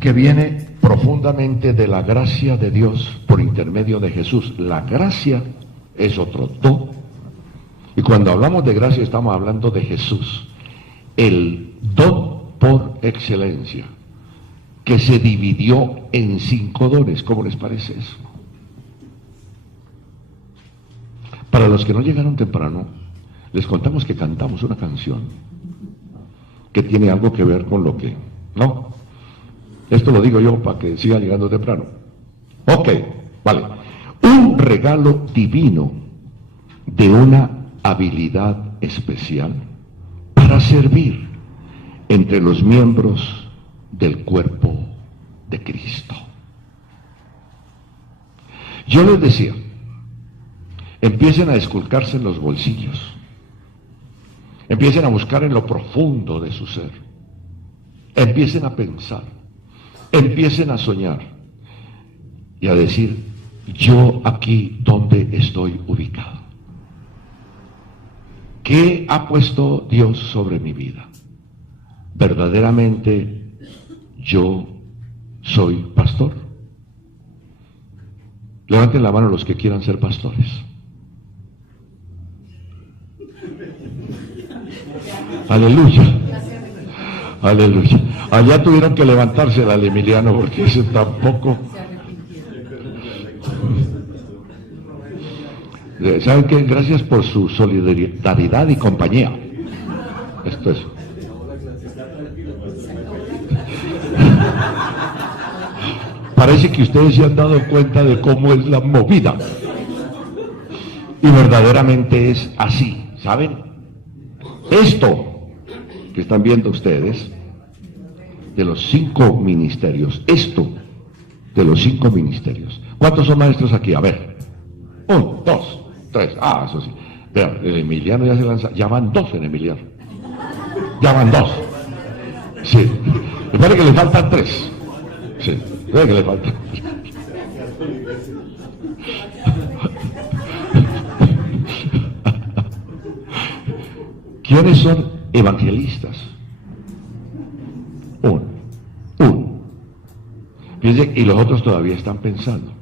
que viene profundamente de la gracia de Dios por intermedio de Jesús. La gracia es otro don. Y cuando hablamos de gracia estamos hablando de Jesús, el don por excelencia, que se dividió en 5 dones. ¿Cómo les parece eso? Para los que no llegaron temprano, les contamos que cantamos una canción que tiene algo que ver con lo que... ¿No? Esto lo digo yo para que sigan llegando temprano. Ok, vale. Un regalo divino de una habilidad especial para servir entre los miembros del cuerpo de Cristo. Yo les decía, empiecen a esculcarse en los bolsillos, empiecen a buscar en lo profundo de su ser, empiecen a pensar, empiecen a soñar y a decir, yo aquí donde estoy ubicado. ¿Qué ha puesto Dios sobre mi vida? ¿Verdaderamente yo soy pastor? Levanten la mano los que quieran ser pastores. Aleluya. Aleluya. Allá tuvieron que levantarse al Emiliano porque ese tampoco. ¿Saben qué? Gracias por su solidaridad y compañía. Esto es. Parece que ustedes se han dado cuenta de cómo es la movida. Y verdaderamente es así, ¿saben? Esto que están viendo ustedes, de los 5 ministerios, esto de los 5 ministerios. ¿Cuántos son maestros aquí? A ver. 1, 2, 3. Ah, eso sí. Vean, el Emiliano ya se lanza. Ya van 2 en Emiliano. Ya van 2. Sí. Me parece que le faltan 3. Sí. Me parece que le faltan. ¿Quiénes son evangelistas? 1. Fíjense, y los otros todavía están pensando.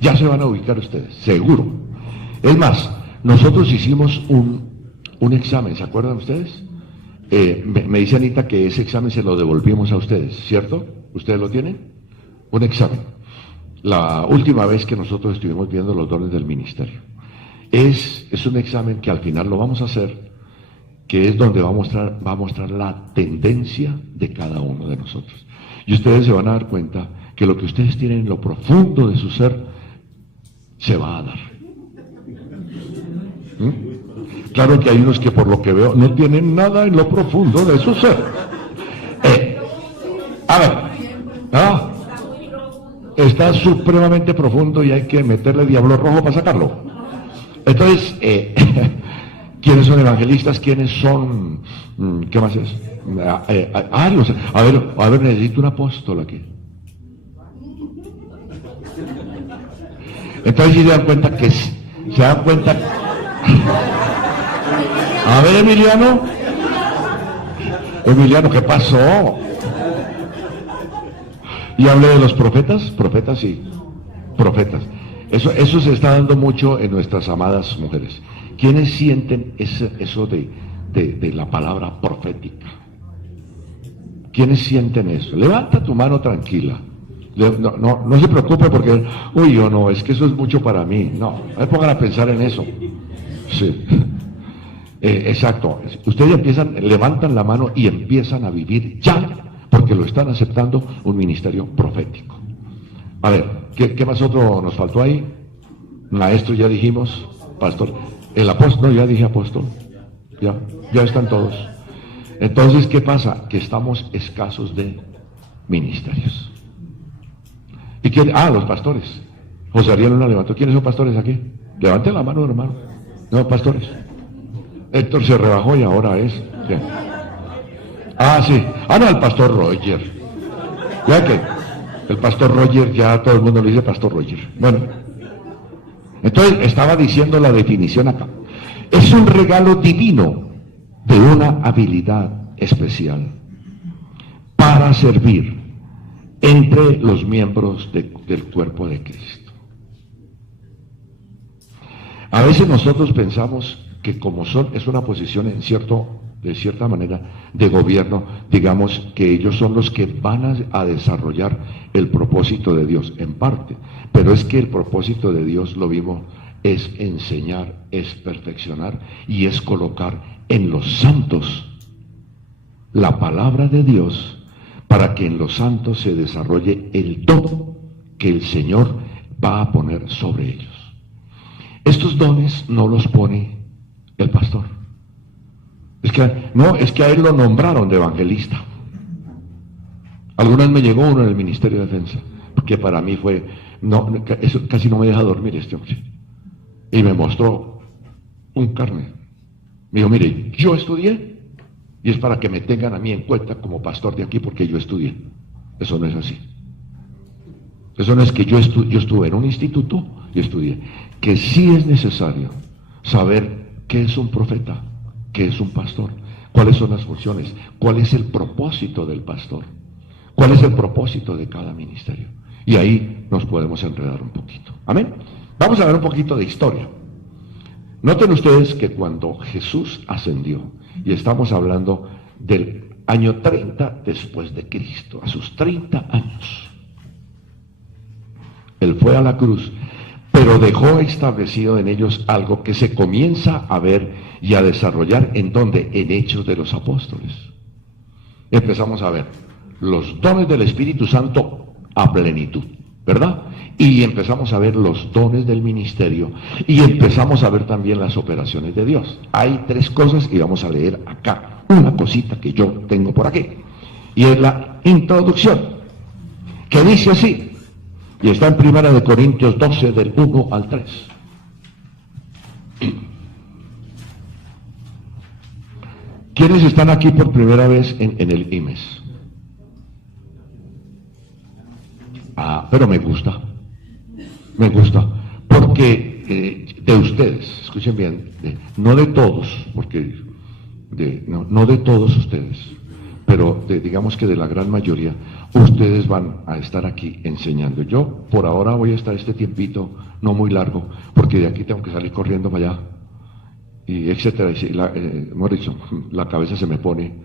Ya se van a ubicar ustedes, seguro. Es más, nosotros hicimos un examen, ¿se acuerdan ustedes? Me dice Anita que ese examen se lo devolvimos a ustedes, ¿cierto? ¿Ustedes lo tienen? Un examen. La última vez que nosotros estuvimos viendo los dones del ministerio. Es un examen que al final lo vamos a hacer, que es donde va a mostrar la tendencia de cada uno de nosotros. Y ustedes se van a dar cuenta que lo que ustedes tienen en lo profundo de su ser se va a dar. Claro que hay unos que por lo que veo no tienen nada en lo profundo de su ser. A ver, está supremamente profundo y hay que meterle diablo rojo para sacarlo. Entonces, ¿quiénes son evangelistas? ¿Quiénes son? ¿Qué más es? A ver, necesito un apóstol aquí. Entonces se dan cuenta que a ver, Emiliano, ¿qué pasó? Y hablé de los profetas, sí, profetas. Eso se está dando mucho en nuestras amadas mujeres. ¿Quiénes sienten eso de la palabra profética? ¿Quiénes sienten eso? Levanta tu mano tranquila. No se preocupe porque, yo no, es que eso es mucho para mí. No pongan a pensar en eso. Sí. Exacto. Ustedes levantan la mano y empiezan a vivir ya, porque lo están aceptando, un ministerio profético. A ver, ¿qué más otro nos faltó ahí? Maestro ya dijimos, pastor. El apóstol, no, ya dije apóstol. Ya están todos. Entonces, ¿qué pasa? Que estamos escasos de ministerios. ¿Y quién? Los pastores. José Ariel no la levantó. ¿Quiénes son pastores aquí? Levanten la mano, hermano. No, pastores. Héctor se rebajó y ahora es. ¿Quién? Sí. No, el pastor Roger. ¿Ya que? El pastor Roger, ya todo el mundo le dice pastor Roger. Bueno. Entonces, estaba diciendo la definición acá. Es un regalo divino de una habilidad especial para para servir entre los miembros del cuerpo de Cristo. A veces nosotros pensamos que como es una posición de cierta manera de gobierno, digamos que ellos son los que van a desarrollar el propósito de Dios, en parte, pero es que el propósito de Dios, lo vimos, es enseñar, es perfeccionar y es colocar en los santos la palabra de Dios para que en los santos se desarrolle el don que el Señor va a poner sobre ellos. Estos dones no los pone el pastor. Es que a él lo nombraron de evangelista. Alguna vez me llegó uno en el Ministerio de Defensa, que para mí fue, eso casi no me deja dormir este hombre. Y me mostró un carnet. Me dijo, mire, yo estudié y es para que me tengan a mí en cuenta como pastor de aquí porque yo estudié. Eso no es así. Eso no es que yo estuve en un instituto y estudié. Que sí es necesario saber qué es un profeta, qué es un pastor, cuáles son las funciones, cuál es el propósito del pastor, cuál es el propósito de cada ministerio. Y ahí nos podemos enredar un poquito. Amén. Vamos a ver un poquito de historia. Noten ustedes que cuando Jesús ascendió, y estamos hablando del año 30 después de Cristo, a sus 30 años, Él fue a la cruz, pero dejó establecido en ellos algo que se comienza a ver y a desarrollar en donde, en Hechos de los Apóstoles. Empezamos a ver los dones del Espíritu Santo a plenitud, ¿verdad? Y empezamos a ver los dones del ministerio y empezamos a ver también las operaciones de Dios. Hay tres cosas y vamos a leer acá una cosita que yo tengo por aquí, y es la introducción, que dice así, y está en 1 Corintios 12 del 1 al 3. ¿Quiénes están aquí por primera vez en el IMES? Pero me gusta, porque de ustedes, escuchen bien, no de todos, porque no de todos ustedes, pero digamos que de la gran mayoría, ustedes van a estar aquí enseñando. Yo por ahora voy a estar este tiempito, no muy largo, porque de aquí tengo que salir corriendo para allá, y etcétera, hemos dicho, la cabeza se me pone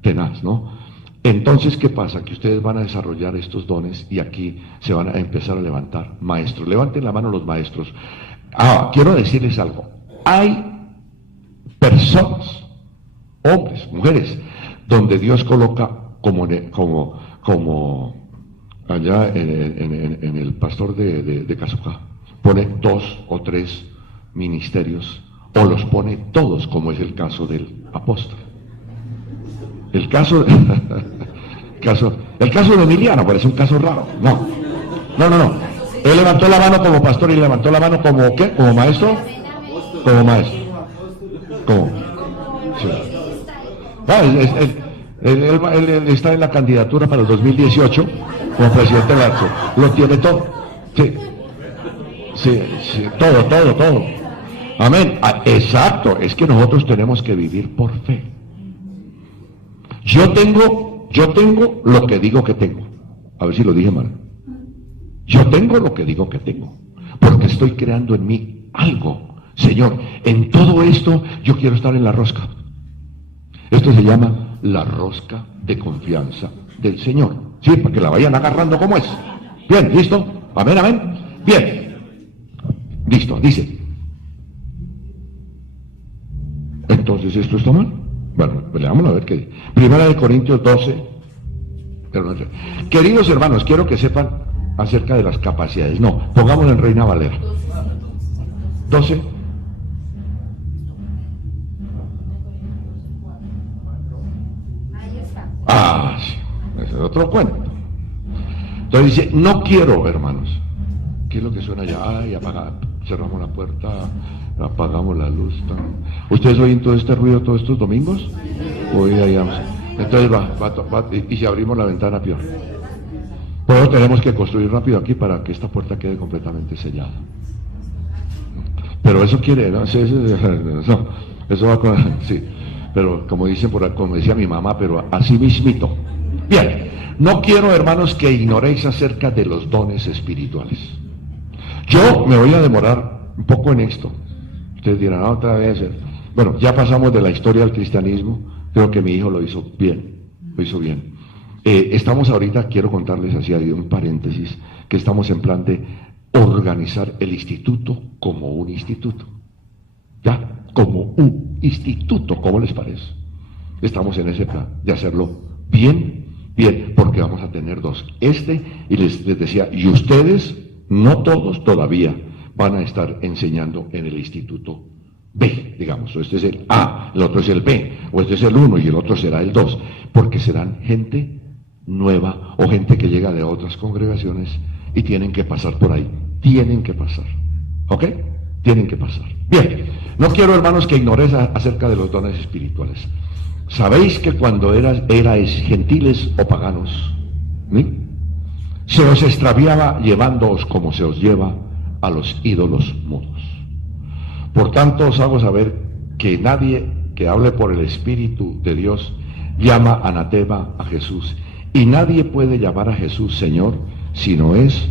tenaz, ¿no? Entonces, ¿qué pasa? Que ustedes van a desarrollar estos dones y aquí se van a empezar a levantar maestros. Levanten la mano los maestros. Quiero decirles algo. Hay personas, hombres, mujeres, donde Dios coloca como allá en el pastor de Casucá, pone 2 o 3 ministerios, o los pone todos, como es el caso del apóstol. El caso de Emiliano parece un caso raro. No. Él levantó la mano como pastor y levantó la mano como ¿qué? ¿Como maestro? Como maestro. ¿Cómo? Sí. Él está en la candidatura para el 2018 como presidente de la ARCO. Lo tiene todo. Sí, todo. Amén. Exacto. Es que nosotros tenemos que vivir por fe. Yo tengo lo que digo que tengo. A ver si lo dije mal. Yo tengo lo que digo que tengo, porque estoy creando en mí algo. Señor, en todo esto yo quiero estar en la rosca. Esto se llama la rosca de confianza del Señor. Sí, para que la vayan agarrando como es. Bien, ¿listo? Amén. Bien. Listo, dice. Entonces, ¿esto está mal? Bueno, leámoslo a ver qué dice. 1 Corintios 12. Queridos hermanos, quiero que sepan acerca de las capacidades. No, pongámoslo en Reina Valera. 12. Sí, ese es otro cuento. Entonces dice, no quiero, hermanos. ¿Qué es lo que suena allá? Cerramos la puerta, apagamos la luz. ¿Ustedes oyen todo este ruido todos estos domingos? Entonces y si abrimos la ventana, peor. Por eso tenemos que construir rápido aquí para que esta puerta quede completamente sellada. Pero eso quiere, ¿no? Eso va con... Sí. pero como dicen como decía mi mamá, pero así mismito. Bien, no quiero, hermanos, que ignoréis acerca de los dones espirituales. Yo me voy a demorar un poco en esto. Ustedes dirán, otra vez. Bueno, ya pasamos de la historia del cristianismo. Creo que mi hijo lo hizo bien. Lo hizo bien. Estamos ahorita, quiero contarles así, hay un paréntesis, que estamos en plan de organizar el instituto como un instituto. ¿Ya? Como un instituto, ¿cómo les parece? Estamos en ese plan de hacerlo bien, porque vamos a tener dos. Y les decía, y ustedes, no todos todavía, van a estar enseñando en el instituto B, digamos, o este es el A, el otro es el B, o este es el 1 y el otro será el 2, porque serán gente nueva o gente que llega de otras congregaciones y tienen que pasar por ahí, tienen que pasar, ¿ok? Tienen que pasar. Bien, no quiero, hermanos, que ignoréis acerca de los dones espirituales. Sabéis que cuando erais gentiles o paganos, ¿sí?, se os extraviaba llevándoos como se os lleva a los ídolos mudos. Por tanto, os hago saber que nadie que hable por el Espíritu de Dios llama anatema a Jesús, y nadie puede llamar a Jesús Señor si no es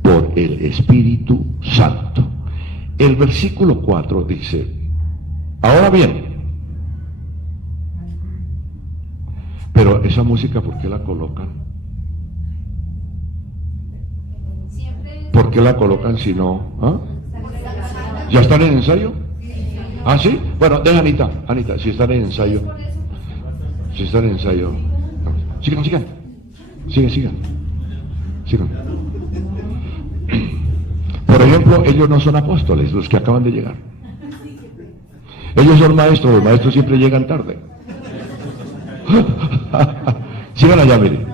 por el Espíritu Santo. El versículo 4 dice, ahora bien, pero esa música, ¿por qué la colocan? ¿Por qué la colocan si no? ¿Ah? ¿Ya están en ensayo? ¿Ah, sí? Bueno, deja Anita, si están en ensayo. Si están en ensayo. Sigan. Sigan. Por ejemplo, ellos no son apóstoles, los que acaban de llegar. Ellos son maestros, los maestros siempre llegan tarde. Sigan allá, mire.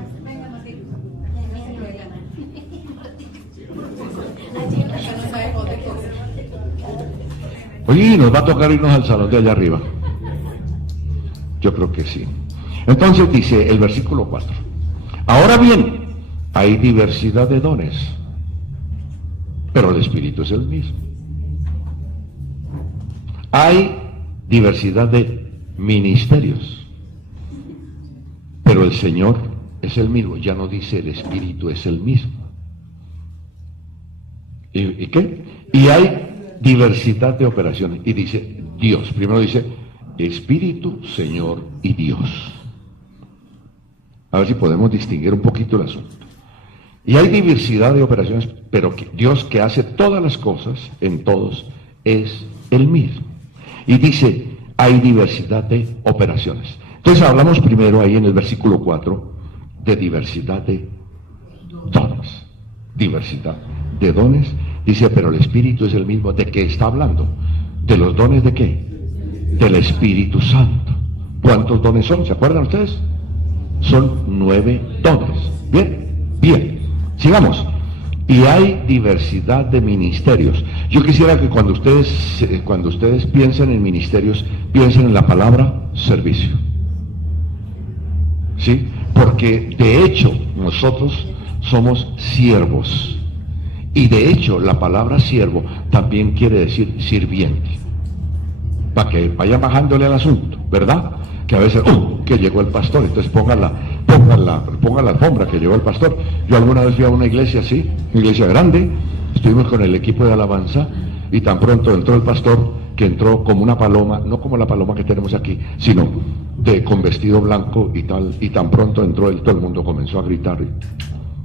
Oye, nos va a tocar irnos al salón de allá arriba. Yo creo que sí. Entonces dice el versículo 4. Ahora bien, hay diversidad de dones, pero el Espíritu es el mismo. Hay diversidad de ministerios, pero el Señor es el mismo. Ya no dice el Espíritu es el mismo. ¿Y qué? Y hay diversidad de operaciones. Y dice Dios. Primero dice Espíritu, Señor y Dios. A ver si podemos distinguir un poquito el asunto. Y hay diversidad de operaciones, pero Dios, que hace todas las cosas en todos, es el mismo. Y dice, hay diversidad de operaciones. Entonces hablamos primero ahí en el versículo 4 de diversidad de dones. Diversidad de dones. Dice, pero el Espíritu es el mismo. ¿De qué está hablando? ¿De los dones de qué? Del Espíritu Santo. ¿Cuántos dones son? ¿Se acuerdan ustedes? Son 9 dones. Bien. Sigamos. Y hay diversidad de ministerios. Yo quisiera que cuando ustedes piensen en ministerios, piensen en la palabra servicio. ¿Sí? Porque de hecho nosotros somos siervos. Y de hecho la palabra siervo también quiere decir sirviente. Para que vayan bajándole al asunto, ¿verdad? Que a veces, que llegó el pastor, entonces pongan la alfombra que llegó el pastor. Yo alguna vez fui a una iglesia así, una iglesia grande, estuvimos con el equipo de alabanza, y tan pronto entró el pastor, que entró como una paloma, no como la paloma que tenemos aquí, sino con vestido blanco y tal, y tan pronto entró él, todo el mundo comenzó a gritar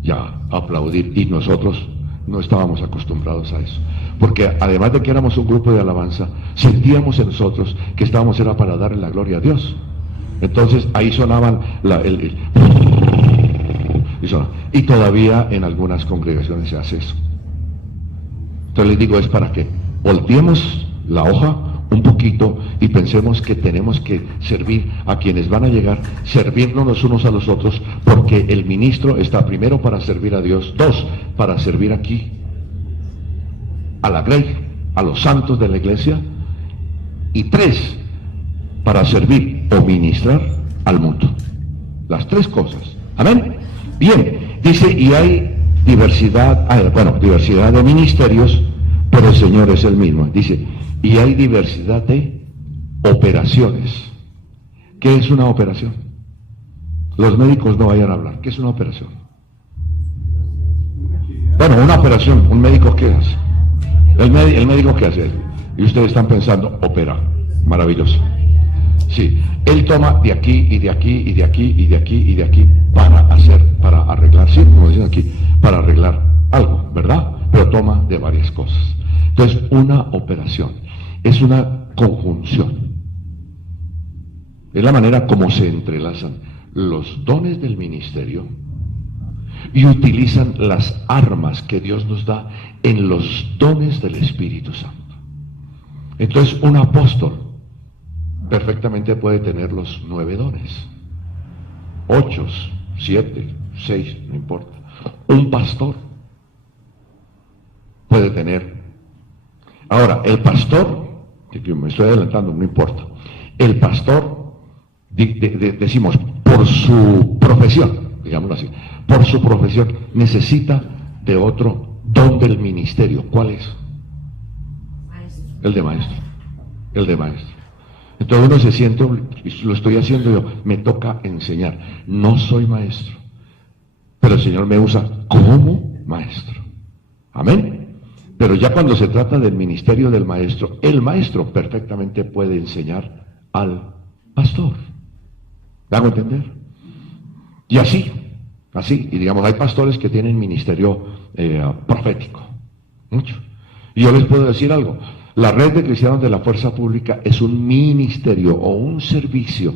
y a aplaudir, y nosotros no estábamos acostumbrados a eso, porque además de que éramos un grupo de alabanza, sentíamos en nosotros que estábamos era para darle la gloria a Dios. Entonces ahí sonaban y todavía en algunas congregaciones se hace eso. Entonces les digo, es para que volteemos la hoja un poquito y pensemos que tenemos que servir a quienes van a llegar, servirnos los unos a los otros, porque el ministro está primero para servir a Dios, 2, para servir aquí a la grey, a los santos de la iglesia, y 3, para servir o ministrar al mundo. Las 3 cosas. Amén. Bien, dice, y hay diversidad de ministerios, pero el Señor es el mismo. Dice, y hay diversidad de operaciones. ¿Qué es una operación? Los médicos no vayan a hablar. ¿Qué es una operación? Bueno, una operación, ¿un médico qué hace? El médico qué hace. Y ustedes están pensando, opera. Maravilloso. Sí, él toma de aquí y de aquí y de aquí y de aquí y de aquí para arreglar, sí, como dicen aquí, para arreglar algo, ¿verdad? Pero toma de varias cosas. Entonces, una operación es una conjunción. Es la manera como se entrelazan los dones del ministerio y utilizan las armas que Dios nos da en los dones del Espíritu Santo. Entonces, un apóstol perfectamente puede tener los 9 dones, 8, 7, 6, no importa. Un pastor puede tener. Ahora, el pastor, que me estoy adelantando, no importa. El pastor, decimos, por su profesión, digámoslo así, por su profesión, necesita de otro don del ministerio. ¿Cuál es? Maestro. El de maestro. El de maestro. Entonces uno se siente, lo estoy haciendo yo, me toca enseñar. No soy maestro, pero el Señor me usa como maestro. Amén. Pero ya cuando se trata del ministerio del maestro, el maestro perfectamente puede enseñar al pastor. ¿Me hago entender? Y así, y digamos, hay pastores que tienen ministerio profético, mucho. Y yo les puedo decir algo. La red de cristianos de la fuerza pública es un ministerio o un servicio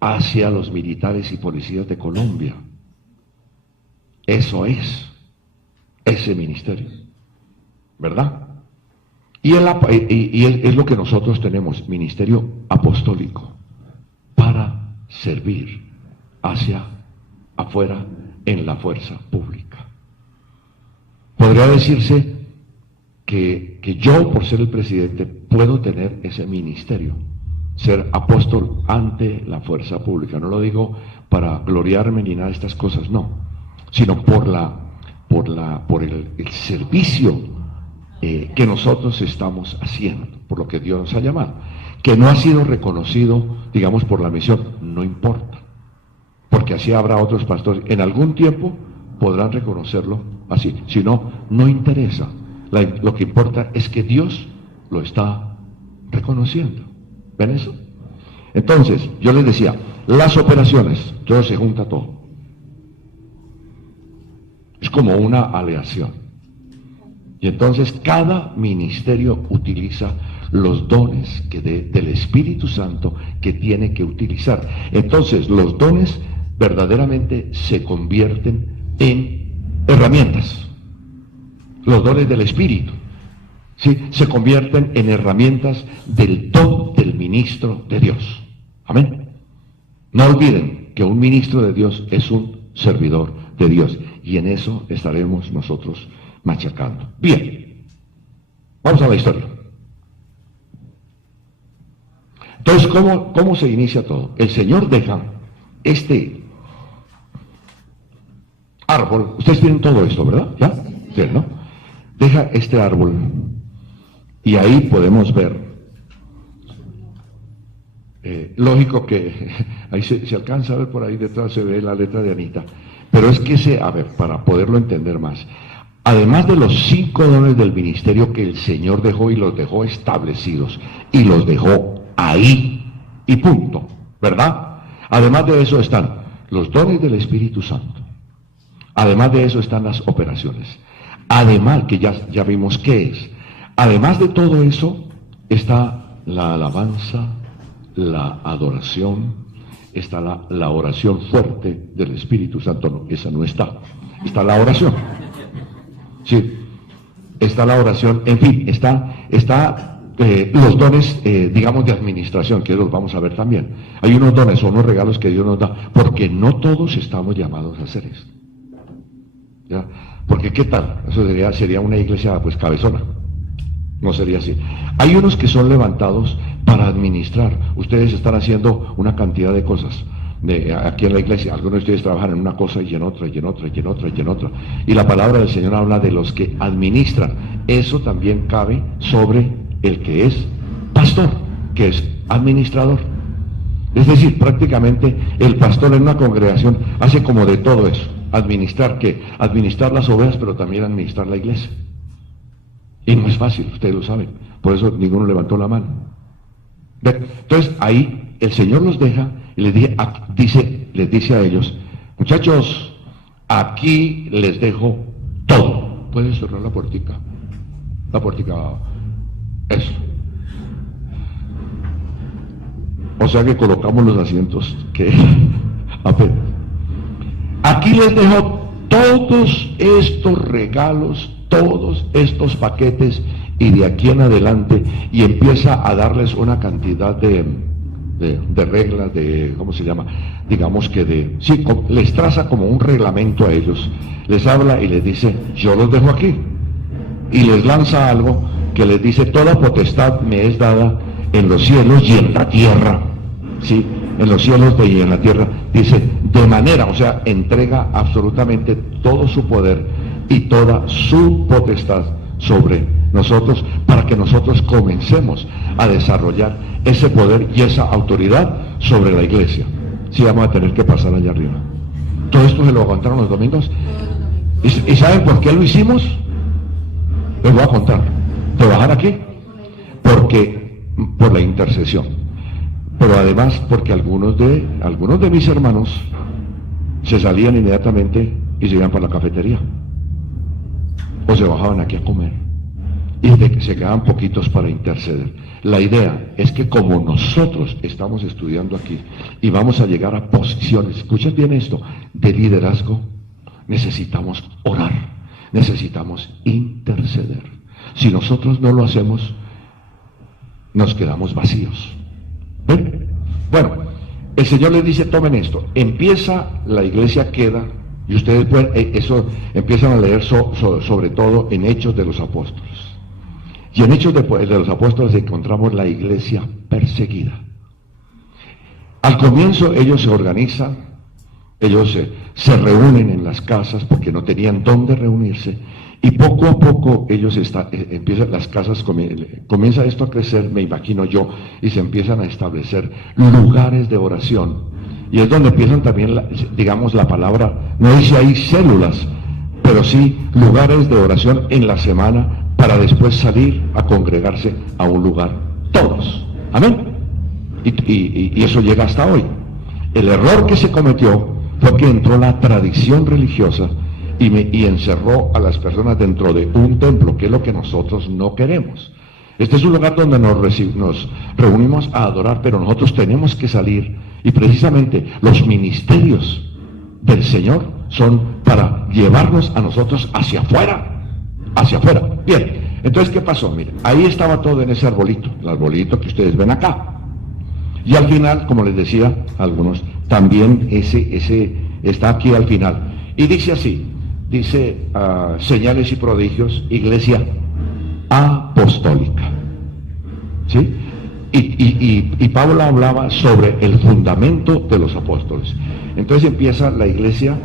hacia los militares y policías de Colombia. Eso es ese ministerio, ¿verdad? Y es lo que nosotros tenemos, ministerio apostólico, para servir hacia afuera en la fuerza pública. Podría decirse que yo, por ser el presidente, puedo tener ese ministerio, ser apóstol ante la fuerza pública. No lo digo para gloriarme ni nada de estas cosas, no, sino por el servicio que nosotros estamos haciendo, por lo que Dios nos ha llamado, que no ha sido reconocido, digamos, por la misión, no importa, porque así habrá otros pastores, en algún tiempo podrán reconocerlo así, si no, no interesa. Lo que importa es que Dios lo está reconociendo. ¿Ven eso? Entonces, yo les decía, las operaciones, todo se junta todo. Es como una aleación. Y entonces cada ministerio utiliza los dones del Espíritu Santo que tiene que utilizar. Entonces, los dones verdaderamente se convierten en herramientas. Los dones del Espíritu, ¿sí?, se convierten en herramientas del don del ministro de Dios. Amén. No olviden que un ministro de Dios es un servidor de Dios, y en eso estaremos nosotros machacando. Bien, vamos a la historia. Entonces, ¿cómo se inicia todo? El Señor deja este árbol. Ustedes tienen todo esto, ¿verdad? ¿Ya? Sí, ¿no? Deja este árbol y ahí podemos ver, lógico que ahí se alcanza a ver, por ahí detrás se ve la letra de Anita, pero es que a ver, para poderlo entender más, además de los 5 dones del ministerio que el Señor dejó y los dejó establecidos y los dejó ahí y punto, ¿verdad? Además de eso están los dones del Espíritu Santo, además de eso están las operaciones. Además, que ya vimos qué es, además de todo eso, está la alabanza, la adoración, está la oración fuerte del Espíritu Santo. No, esa no está la oración. Sí, está la oración, en fin, está los dones, digamos, de administración, que los vamos a ver también. Hay unos dones o unos regalos que Dios nos da, porque no todos estamos llamados a hacer esto. ¿Ya? Porque ¿qué tal? Eso sería una iglesia pues cabezona. No sería así. Hay unos que son levantados para administrar. Ustedes están haciendo una cantidad de cosas aquí en la iglesia. Algunos de ustedes trabajan en una cosa y en otra, y en otra, y en otra, y en otra. Y la palabra del Señor habla de los que administran. Eso también cabe sobre el que es pastor, que es administrador. Es decir, prácticamente el pastor en una congregación hace como de todo eso. Administrar ¿qué? Administrar las ovejas, pero también administrar la iglesia. Y no es fácil, ustedes lo saben. Por eso ninguno levantó la mano. Entonces ahí el Señor los deja y les dice a ellos, muchachos, aquí les dejo todo. Pueden cerrar la puertica. La puertica, eso. O sea que colocamos los asientos que apenas. Aquí les dejo todos estos regalos, todos estos paquetes, y de aquí en adelante, y empieza a darles una cantidad de reglas, ¿cómo se llama? Digamos que sí, les traza como un reglamento a ellos, les habla y les dice, yo los dejo aquí, y les lanza algo que les dice, toda potestad me es dada en los cielos y en la tierra, ¿sí? En los cielos y en la tierra, dice, de manera, o sea, entrega absolutamente todo su poder y toda su potestad sobre nosotros, para que nosotros comencemos a desarrollar ese poder y esa autoridad sobre la iglesia. Sí, vamos a tener que pasar allá arriba. Todo esto se lo aguantaron los domingos. ¿Y saben por qué lo hicimos? Les voy a contar. ¿De bajar aquí? Por la intercesión. Pero además porque algunos de mis hermanos se salían inmediatamente y se iban para la cafetería. O se bajaban aquí a comer. Y se quedaban poquitos para interceder. La idea es que como nosotros estamos estudiando aquí y vamos a llegar a posiciones, escuchas bien esto, de liderazgo, necesitamos orar, necesitamos interceder. Si nosotros no lo hacemos, nos quedamos vacíos. ¿Ven? Bueno, el Señor les dice, tomen esto, empieza, la iglesia queda, y ustedes pueden, eso empiezan a leer sobre todo en Hechos de los Apóstoles. Y en Hechos de los Apóstoles encontramos la iglesia perseguida. Al comienzo ellos se organizan, ellos se reúnen en las casas porque no tenían dónde reunirse, y poco a poco ellos empiezan, las casas, comienza esto a crecer, me imagino yo, y se empiezan a establecer lugares de oración. Y es donde empiezan también, digamos, la palabra, no dice ahí células, pero sí lugares de oración en la semana, para después salir a congregarse a un lugar, todos. Amén. Y eso llega hasta hoy. El error que se cometió fue que entró la tradición religiosa y encerró a las personas dentro de un templo, que es lo que nosotros no queremos. Este es un lugar donde nos reunimos a adorar, pero nosotros tenemos que salir, y precisamente los ministerios del Señor son para llevarnos a nosotros hacia afuera. Hacia afuera. Bien, entonces ¿qué pasó? Miren, ahí estaba todo en ese arbolito, el arbolito que ustedes ven acá. Y al final, como les decía a algunos, también ese está aquí al final. Y dice así, dice señales y prodigios, iglesia apostólica. ¿Sí? Y Pablo hablaba sobre el fundamento de los apóstoles. Entonces empieza la iglesia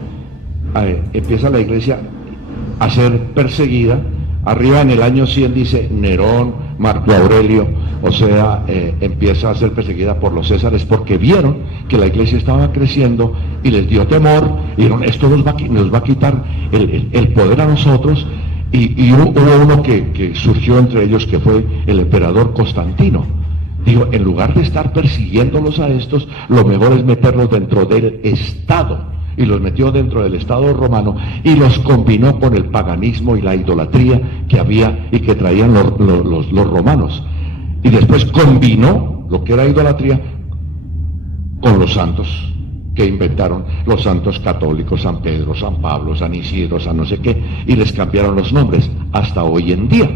a ser perseguida. Arriba en el año 100 dice Nerón, Marco Aurelio, o sea, empieza a ser perseguida por los césares porque vieron que la iglesia estaba creciendo y les dio temor, y dijeron, esto nos va a quitar el poder a nosotros, y hubo uno que surgió entre ellos, que fue el emperador Constantino. Digo, en lugar de estar persiguiéndolos a estos, lo mejor es meterlos dentro del Estado. Y los metió dentro del Estado romano y los combinó con el paganismo y la idolatría que había y que traían los romanos. Y después combinó lo que era idolatría con los santos que inventaron, los santos católicos, San Pedro, San Pablo, San Isidro, San no sé qué, y les cambiaron los nombres hasta hoy en día,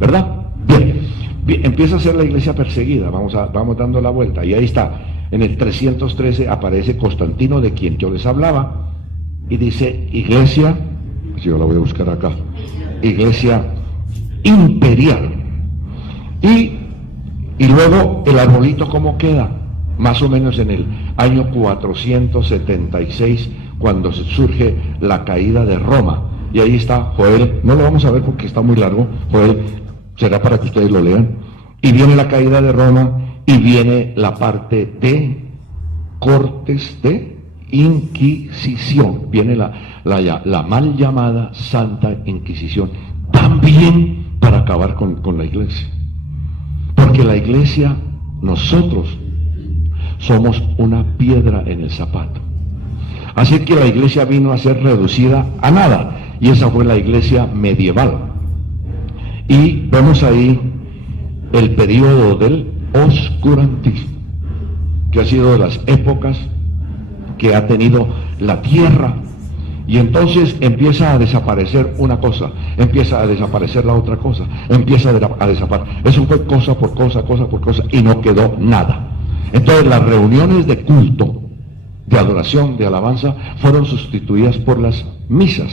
¿verdad? Bien, empieza a ser la iglesia perseguida, vamos dando la vuelta, y ahí está. En el 313 aparece Constantino, de quien yo les hablaba, y dice, iglesia, yo la voy a buscar acá, iglesia imperial. Y luego el arbolito, ¿cómo queda? Más o menos en el año 476, cuando surge la caída de Roma. Y ahí está Joel, no lo vamos a ver porque está muy largo, Joel, será para que ustedes lo lean. Y viene la caída de Roma, y viene la parte de cortes de Inquisición. Viene la mal llamada Santa Inquisición, también para acabar con la iglesia. Porque la iglesia, nosotros, somos una piedra en el zapato. Así que la iglesia vino a ser reducida a nada, y esa fue la iglesia medieval. Y vemos ahí el periodo del oscurantismo, que ha sido de las épocas que ha tenido la tierra, y entonces empieza a desaparecer una cosa, empieza a desaparecer la otra cosa, empieza a desaparecer. Eso fue cosa por cosa por cosa, y no quedó nada. Entonces las reuniones de culto, de adoración, de alabanza, fueron sustituidas por las misas.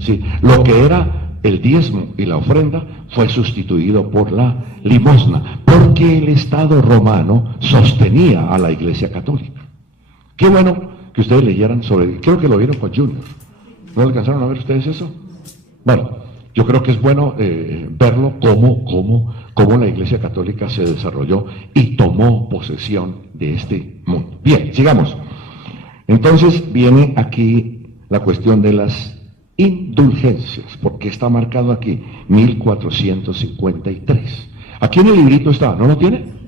¿Sí? Lo que era el diezmo y la ofrenda fue sustituido por la limosna, porque el Estado romano sostenía a la Iglesia Católica. Qué bueno que ustedes leyeran sobre, creo que lo vieron con Junior. ¿No alcanzaron a ver ustedes eso? Bueno, yo creo que es bueno verlo cómo la Iglesia Católica se desarrolló y tomó posesión de este mundo. Bien, sigamos. Entonces viene aquí la cuestión de las indulgencias, porque está marcado aquí 1453. Aquí en el librito está, ¿no lo tiene?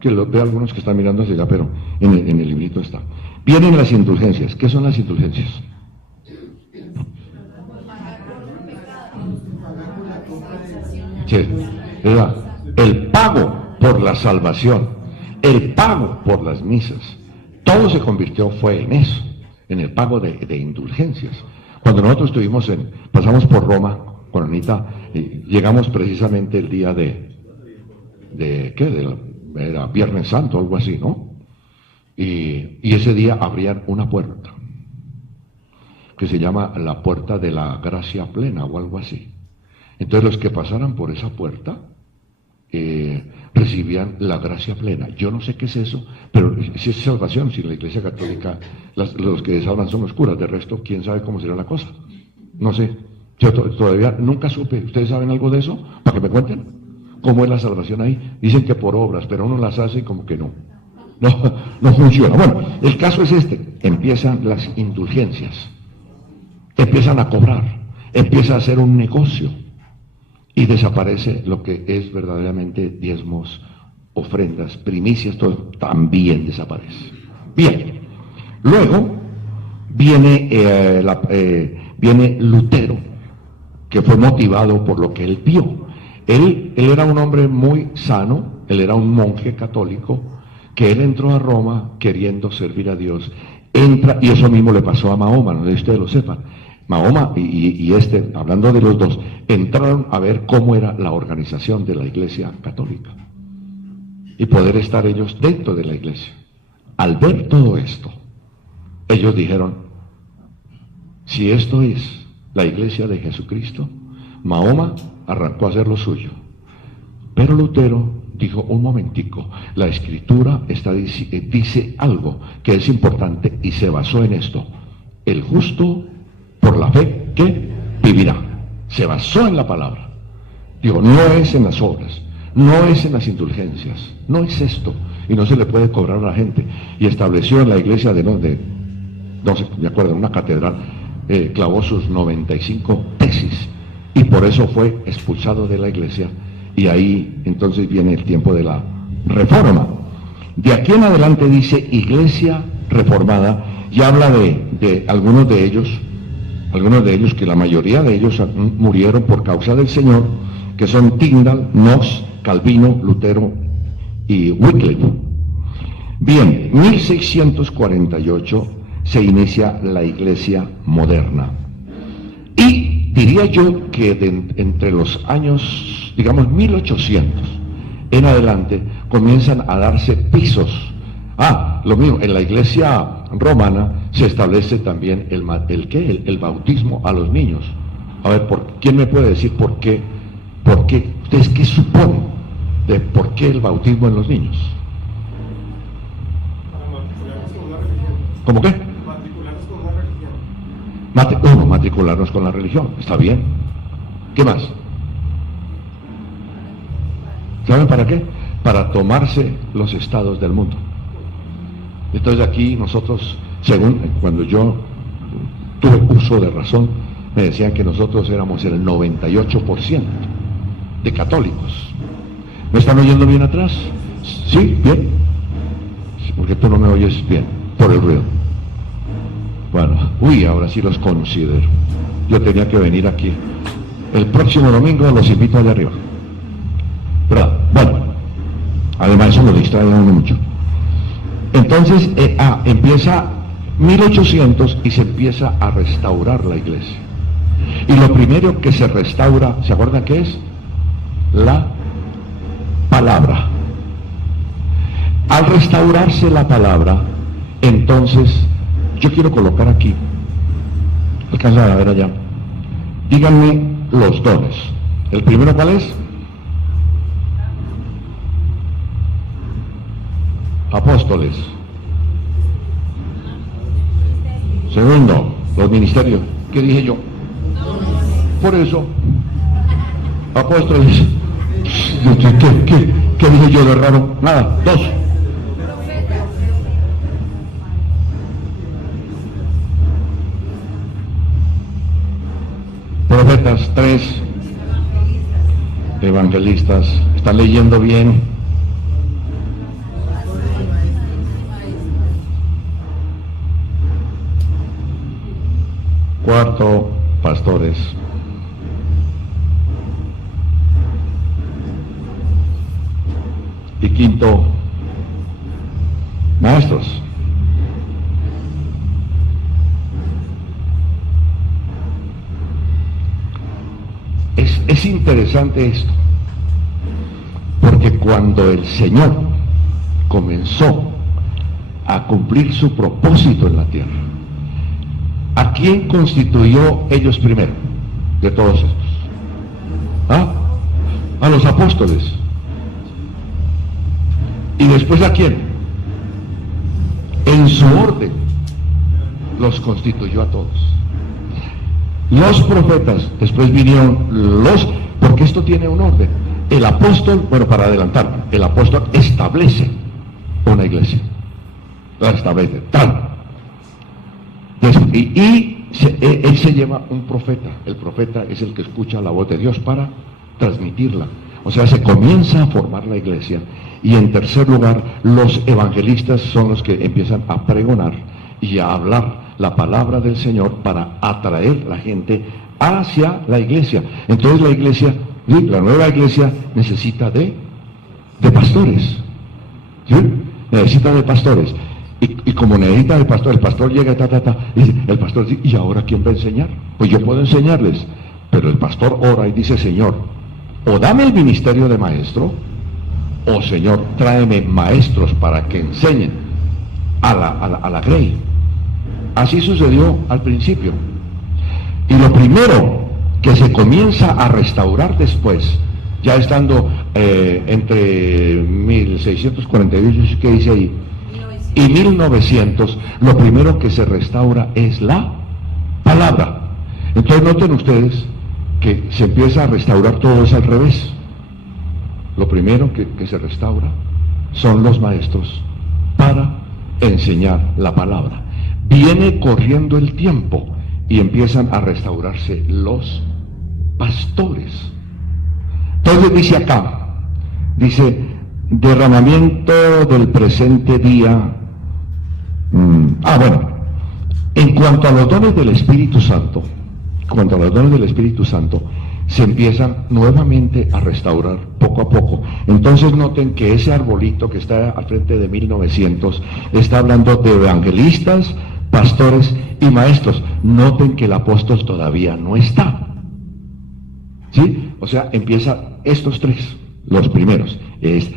Que lo veo algunos que están mirando hacia allá, pero en el librito está. Vienen las indulgencias. ¿Qué son las indulgencias? Sí, el pago por la salvación, el pago por las misas, todo se convirtió, fue en eso, en el pago de indulgencias. Cuando nosotros pasamos por Roma con Anita, llegamos precisamente el día era Viernes Santo, algo así, ¿no? Y ese día abrían una puerta, que se llama la puerta de la gracia plena o algo así. Entonces los que pasaran por esa puerta recibían la gracia plena. Yo no sé qué es eso, pero si es salvación, si la Iglesia Católica, los que salvan son los curas, de resto, quién sabe cómo será la cosa. No sé, yo todavía nunca supe. ¿Ustedes saben algo de eso? Para que me cuenten cómo es la salvación ahí. Dicen que por obras, pero uno las hace y como que no funciona. Bueno, el caso es este: empiezan las indulgencias, empiezan a cobrar, empieza a hacer un negocio, y desaparece lo que es verdaderamente diezmos, ofrendas, primicias, todo también desaparece. Bien, luego viene Lutero, que fue motivado por lo que él vio. Él era un hombre muy sano, él era un monje católico, que él entró a Roma queriendo servir a Dios. Entra, y eso mismo le pasó a Mahoma, no sé si ustedes lo sepan. Mahoma y hablando de los dos, entraron a ver cómo era la organización de la Iglesia Católica y poder estar ellos dentro de la Iglesia. Al ver todo esto, ellos dijeron: si esto es la Iglesia de Jesucristo, Mahoma arrancó a hacer lo suyo. Pero Lutero dijo: un momentico, la Escritura dice algo que es importante, y se basó en esto: el justo por la fe que vivirá. Se basó en la palabra. Digo, no es en las obras, no es en las indulgencias, no es esto, y no se le puede cobrar a la gente. Y estableció en la iglesia no sé, me acuerdo, en una catedral, clavó sus 95 tesis, y por eso fue expulsado de la iglesia. Y ahí entonces viene el tiempo de la reforma. De aquí en adelante dice Iglesia Reformada, y habla de algunos de ellos, que la mayoría de ellos murieron por causa del Señor, que son Tyndale, Knox, Calvino, Lutero y Wycliffe. Bien, 1648 se inicia la Iglesia moderna. Y diría yo que entre los años, digamos, 1800 en adelante, comienzan a darse pisos. Lo mismo, en la Iglesia romana se establece también el bautismo a los niños. A ver, ¿quién me puede decir por qué? ¿Ustedes qué suponen de por qué el bautismo en los niños? ¿Cómo qué? Matricularnos con la religión. Matricularnos con la religión, está bien. ¿Qué más? ¿Saben para qué? Para tomarse los estados del mundo. Entonces aquí nosotros, según cuando yo tuve uso de razón, me decían que nosotros éramos el 98% de católicos. ¿Me están oyendo bien atrás? ¿Sí? ¿Bien? Sí, porque tú no me oyes bien, por el ruido. Bueno, ahora sí los considero. Yo tenía que venir aquí. El próximo domingo los invito allá arriba. ¿Verdad? Bueno, además eso lo distrae a uno mucho. Entonces, empieza 1800 y se empieza a restaurar la iglesia. Y lo primero que se restaura, ¿se acuerdan qué es? La palabra. Al restaurarse la palabra, entonces, yo quiero colocar aquí, alcanzan a ver allá, díganme los dones. ¿El primero cuál es? Apóstoles. Segundo, los ministerios. ¿Qué dije yo? Por eso, apóstoles. ¿Qué dije yo de raro? Nada, dos. Profetas, tres. Evangelistas. ¿Están leyendo bien? Cuarto, pastores. Y quinto, maestros. Es interesante esto, porque cuando el Señor comenzó a cumplir su propósito en la tierra, ¿a quién constituyó ellos primero de todos estos? A los apóstoles. ¿Y después a quién? En su orden los constituyó a todos. Los profetas, después vinieron porque esto tiene un orden. El apóstol, bueno, para adelantar, el apóstol establece una iglesia. La establece, tal. Él se lleva un profeta. El profeta es el que escucha la voz de Dios para transmitirla. O sea, se comienza a formar la iglesia. Y en tercer lugar, los evangelistas son los que empiezan a pregonar y a hablar la palabra del Señor para atraer la gente hacia la iglesia. Entonces la iglesia, la nueva iglesia necesita de pastores. ¿Sí? Necesita de pastores. Y como necesita de pastor, el pastor llega, y dice, el pastor dice, ¿y ahora quién va a enseñar? Pues yo puedo enseñarles. Pero el pastor ora y dice, Señor, o dame el ministerio de maestro, o Señor, tráeme maestros para que enseñen a la grey. Así sucedió al principio. Y lo primero que se comienza a restaurar después, ya estando entre 1648, ¿qué dice ahí? Y 1900, lo primero que se restaura es la palabra. Entonces noten ustedes que se empieza a restaurar todo, es al revés. Lo primero que se restaura son los maestros para enseñar la palabra. Viene corriendo el tiempo y empiezan a restaurarse los pastores. Entonces dice acá, dice, derramamiento del presente día. Bueno, en cuanto a los dones del Espíritu Santo, se empiezan nuevamente a restaurar poco a poco. Entonces noten que ese arbolito que está al frente de 1900 está hablando de evangelistas, pastores y maestros. Noten que el apóstol todavía no está. ¿Sí? O sea, empieza estos tres, los primeros. Es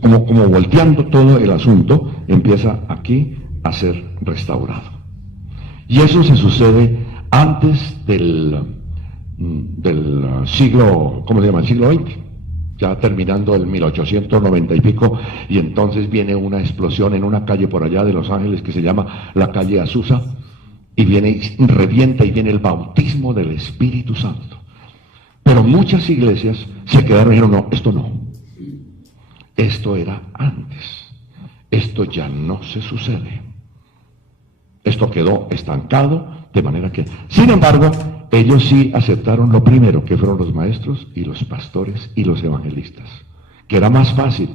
como volteando todo el asunto, empieza aquí a ser restaurado. Y eso se sucede antes del siglo, ¿cómo se llama? El siglo XX, ya terminando el 1890 y pico, y entonces viene una explosión en una calle por allá de Los Ángeles que se llama la calle Azusa, y revienta y viene el bautismo del Espíritu Santo. Pero muchas iglesias se quedaron y dijeron, no, esto era antes. esto ya no se sucede. Esto quedó estancado, de manera que... Sin embargo, ellos sí aceptaron lo primero, que fueron los maestros y los pastores y los evangelistas, que era más fácil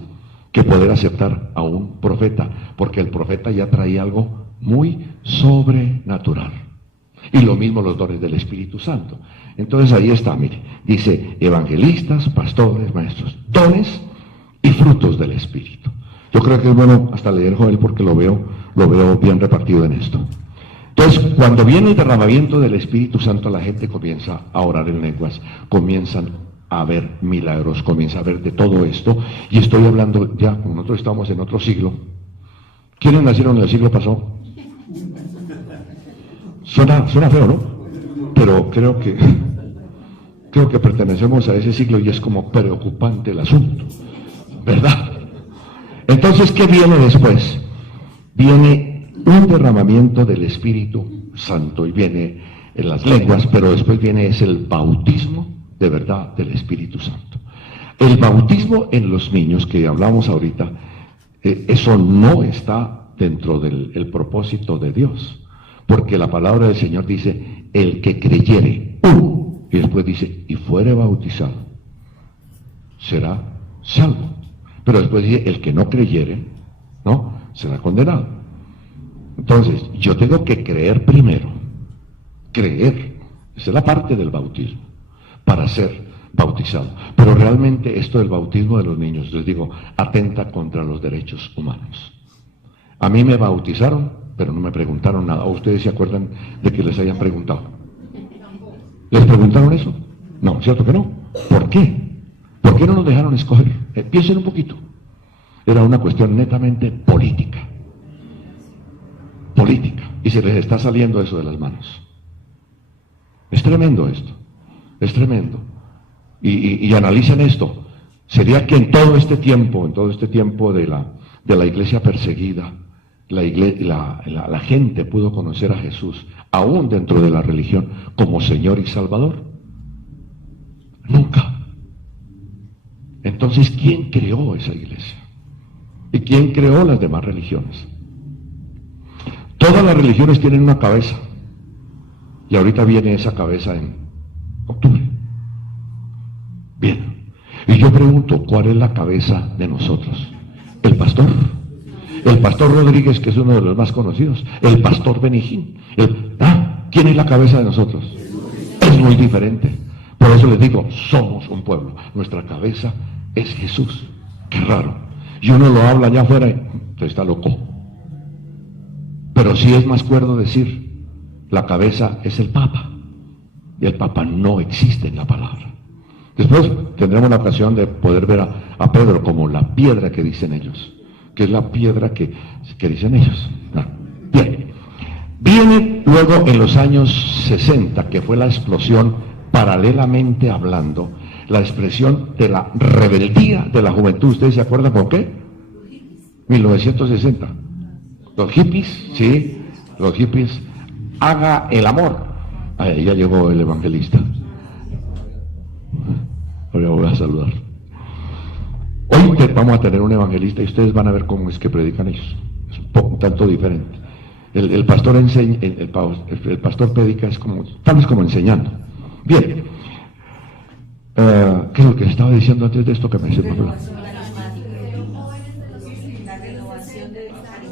que poder aceptar a un profeta, porque el profeta ya traía algo muy sobrenatural. Y lo mismo los dones del Espíritu Santo. Entonces ahí está, mire, dice evangelistas, pastores, maestros, dones y frutos del Espíritu. Yo creo que es bueno hasta leer Joel porque lo veo bien repartido en esto. Entonces, cuando viene el derramamiento del Espíritu Santo, la gente comienza a orar en lenguas, comienzan a ver milagros, comienza a ver de todo esto, y estoy hablando ya, como nosotros estamos en otro siglo. ¿Quiénes nacieron en el siglo pasado? Suena feo, ¿no? Pero creo que pertenecemos a ese siglo y es como preocupante el asunto, ¿verdad? Entonces, ¿qué viene después? Viene un derramamiento del Espíritu Santo y viene en las lenguas, pero después viene es el bautismo de verdad del Espíritu Santo. El bautismo en los niños que hablamos ahorita, eso no está dentro del propósito de Dios, porque la palabra del Señor dice, el que creyere, y después dice, y fuere bautizado, será salvo. Pero después dice, el que no creyere, ¿no?, será condenado. Entonces, yo tengo que creer primero. Creer. Esa es la parte del bautismo, para ser bautizado. Pero realmente esto del bautismo de los niños, les digo, atenta contra los derechos humanos. A mí me bautizaron, pero no me preguntaron nada. ¿O ustedes se acuerdan de que les hayan preguntado? ¿Les preguntaron eso? No, ¿cierto que no? ¿Por qué? ¿Por qué no nos dejaron escoger? Piensen un poquito. Era una cuestión netamente política. Política. Y se les está saliendo eso de las manos. Es tremendo esto. Es tremendo. Y analicen esto. Sería que en todo este tiempo de la iglesia perseguida, la gente pudo conocer a Jesús, aún dentro de la religión, como Señor y Salvador. Nunca. Entonces, ¿quién creó esa iglesia? ¿Y quién creó las demás religiones? Todas las religiones tienen una cabeza. Y ahorita viene esa cabeza en octubre. Bien. Y yo pregunto, ¿cuál es la cabeza de nosotros? El pastor. El pastor Rodríguez, que es uno de los más conocidos. El pastor Benijín. ¿Quién es la cabeza de nosotros? Es muy diferente. Por eso les digo, somos un pueblo. Nuestra cabeza es Jesús. Qué raro. Y uno lo habla allá afuera y está loco. Pero sí es más cuerdo decir, la cabeza es el Papa. Y el Papa no existe en la palabra. Después tendremos la ocasión de poder ver a Pedro como la piedra que dicen ellos. Que es la piedra que dicen ellos. Bien. Viene luego en los años 60, que fue la explosión, paralelamente hablando, la expresión de la rebeldía de la juventud. ¿Ustedes se acuerdan por qué? 1960. Los hippies, sí, los hippies, haga el amor. Ahí ya llegó el evangelista. Ahora voy a saludar. Hoy vamos a tener un evangelista y ustedes van a ver cómo es que predican ellos. Es un tanto diferente. El pastor enseña, el pastor predica es como, tal vez como enseñando. Bien. ¿Qué es lo que estaba diciendo antes de esto que me hice papel?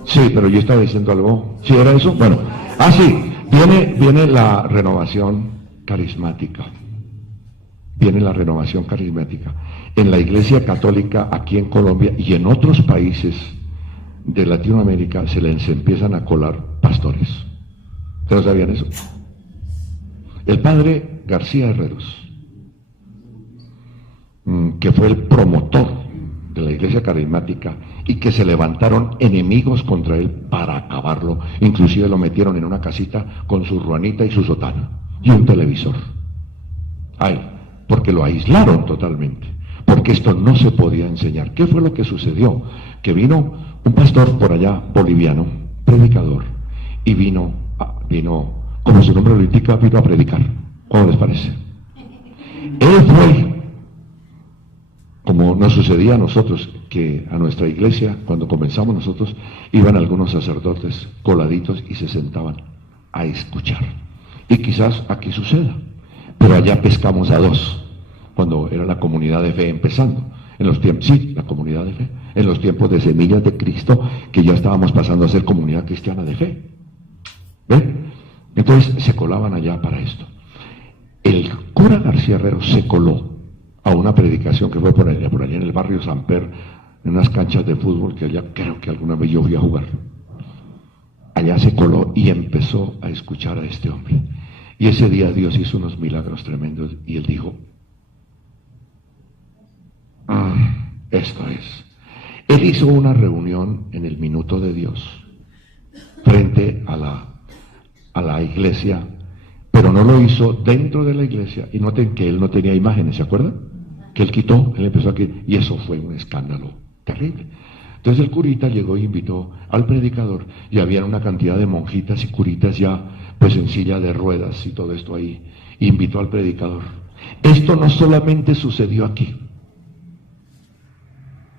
Sí, pero yo estaba diciendo algo. ¿Sí era eso? Bueno. Sí. Viene la renovación carismática. Viene la renovación carismática. En la Iglesia Católica, aquí en Colombia y en otros países de Latinoamérica, se les empiezan a colar pastores. ¿Ustedes sabían eso? El padre García Herreros, que fue el promotor de la Iglesia Carismática y que se levantaron enemigos contra él para acabarlo, inclusive lo metieron en una casita con su ruanita y su sotana y un televisor. Porque lo aislaron totalmente, porque esto no se podía enseñar. ¿Qué fue lo que sucedió? Que vino un pastor por allá, boliviano, predicador, y vino, como su nombre lo indica, vino a predicar. ¿Cómo les parece? Él fue, como nos sucedía a nosotros, que a nuestra iglesia, cuando comenzamos nosotros, iban algunos sacerdotes coladitos y se sentaban a escuchar. Y quizás aquí suceda, pero allá pescamos a dos, cuando era la comunidad de fe empezando. En los tiempos, sí, la comunidad de fe, en los tiempos de Semillas de Cristo, que ya estábamos pasando a ser comunidad cristiana de fe. ¿Ven? Entonces se colaban allá para esto. El cura García Herrero se coló a una predicación que fue por allá en el barrio Samper, en unas canchas de fútbol que allá creo que alguna vez yo fui a jugar. Allá se coló y empezó a escuchar a este hombre. Y ese día Dios hizo unos milagros tremendos y él dijo, esto es. Él hizo una reunión en el Minuto de Dios frente a la iglesia, pero no lo hizo dentro de la iglesia. Y noten que él no tenía imágenes, ¿se acuerdan? Que él quitó, él empezó aquí, y eso fue un escándalo terrible. Entonces el curita llegó y invitó al predicador, y había una cantidad de monjitas y curitas ya, pues en silla de ruedas y todo esto ahí, y invitó al predicador. Esto no solamente sucedió aquí,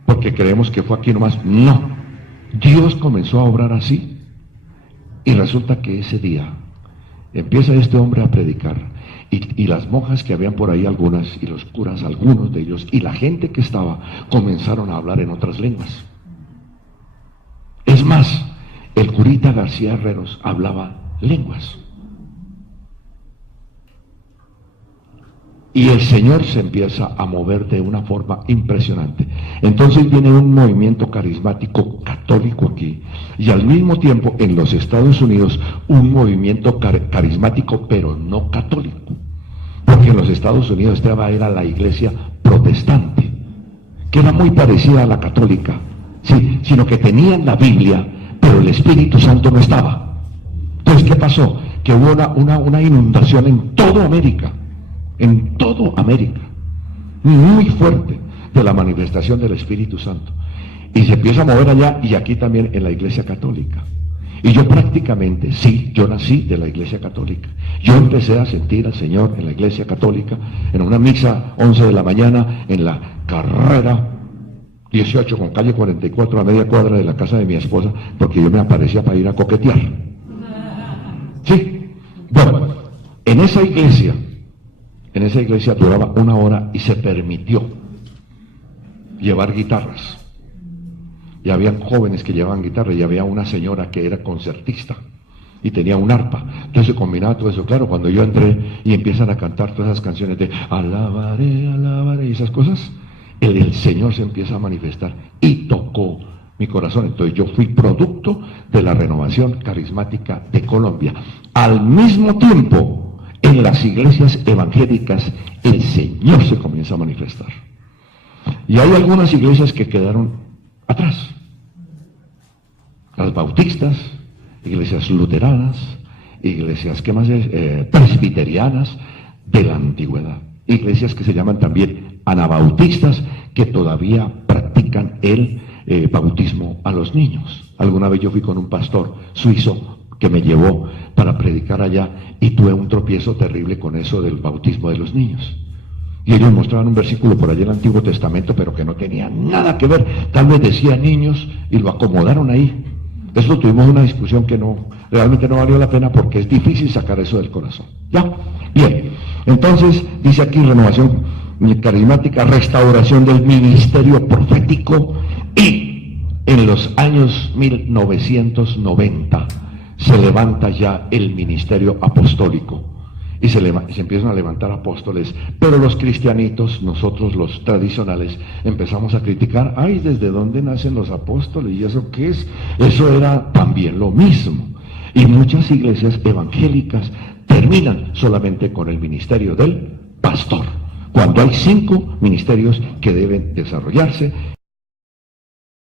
porque creemos que fue aquí nomás, no. Dios comenzó a obrar así, y resulta que ese día empieza este hombre a predicar, y las monjas que habían por ahí algunas, y los curas algunos de ellos, y la gente que estaba, comenzaron a hablar en otras lenguas. Es más, el curita García Herreros hablaba lenguas. Y el Señor se empieza a mover de una forma impresionante. Entonces viene un movimiento carismático católico aquí, y al mismo tiempo en los Estados Unidos un movimiento carismático pero no católico. Porque en los Estados Unidos era la iglesia protestante, que era muy parecida a la católica, sí, sino que tenían la Biblia, pero el Espíritu Santo no estaba. Entonces, ¿qué pasó? Que hubo una inundación en toda América, muy fuerte, de la manifestación del Espíritu Santo. Y se empieza a mover allá y aquí también en la iglesia católica. Y yo prácticamente, sí, yo nací de la iglesia católica. Yo empecé a sentir al Señor en la iglesia católica, en una misa 11 de la mañana, en la carrera 18 con calle 44 a media cuadra de la casa de mi esposa, porque yo me aparecía para ir a coquetear. Sí, bueno, en esa iglesia duraba 1 hora y se permitió llevar guitarras. Y habían jóvenes que llevaban guitarra y había una señora que era concertista y tenía un arpa. Entonces se combinaba todo eso. Claro, cuando yo entré y empiezan a cantar todas esas canciones de alabaré, alabaré y esas cosas, el Señor se empieza a manifestar y tocó mi corazón. Entonces yo fui producto de la renovación carismática de Colombia. Al mismo tiempo, en las iglesias evangélicas, el Señor se comienza a manifestar. Y hay algunas iglesias que quedaron atrás. Las bautistas, iglesias luteranas, iglesias, ¿qué más es? Presbiterianas de la antigüedad. Iglesias que se llaman también anabautistas, que todavía practican el bautismo a los niños. Alguna vez yo fui con un pastor suizo que me llevó para predicar allá y tuve un tropiezo terrible con eso del bautismo de los niños. Y ellos mostraban un versículo por allá en el Antiguo Testamento, pero que no tenía nada que ver. Tal vez decía niños y lo acomodaron ahí. De eso tuvimos una discusión que realmente no valió la pena, porque es difícil sacar eso del corazón. ¿Ya? Bien. Entonces, dice aquí renovación carismática, restauración del ministerio profético, y en los años 1990 se levanta ya el ministerio apostólico. Y se empiezan a levantar apóstoles, pero los cristianitos, nosotros los tradicionales, empezamos a criticar, ay, ¿desde dónde nacen los apóstoles? ¿Y eso qué es? Eso era también lo mismo. Y muchas iglesias evangélicas terminan solamente con el ministerio del pastor, cuando hay 5 ministerios que deben desarrollarse,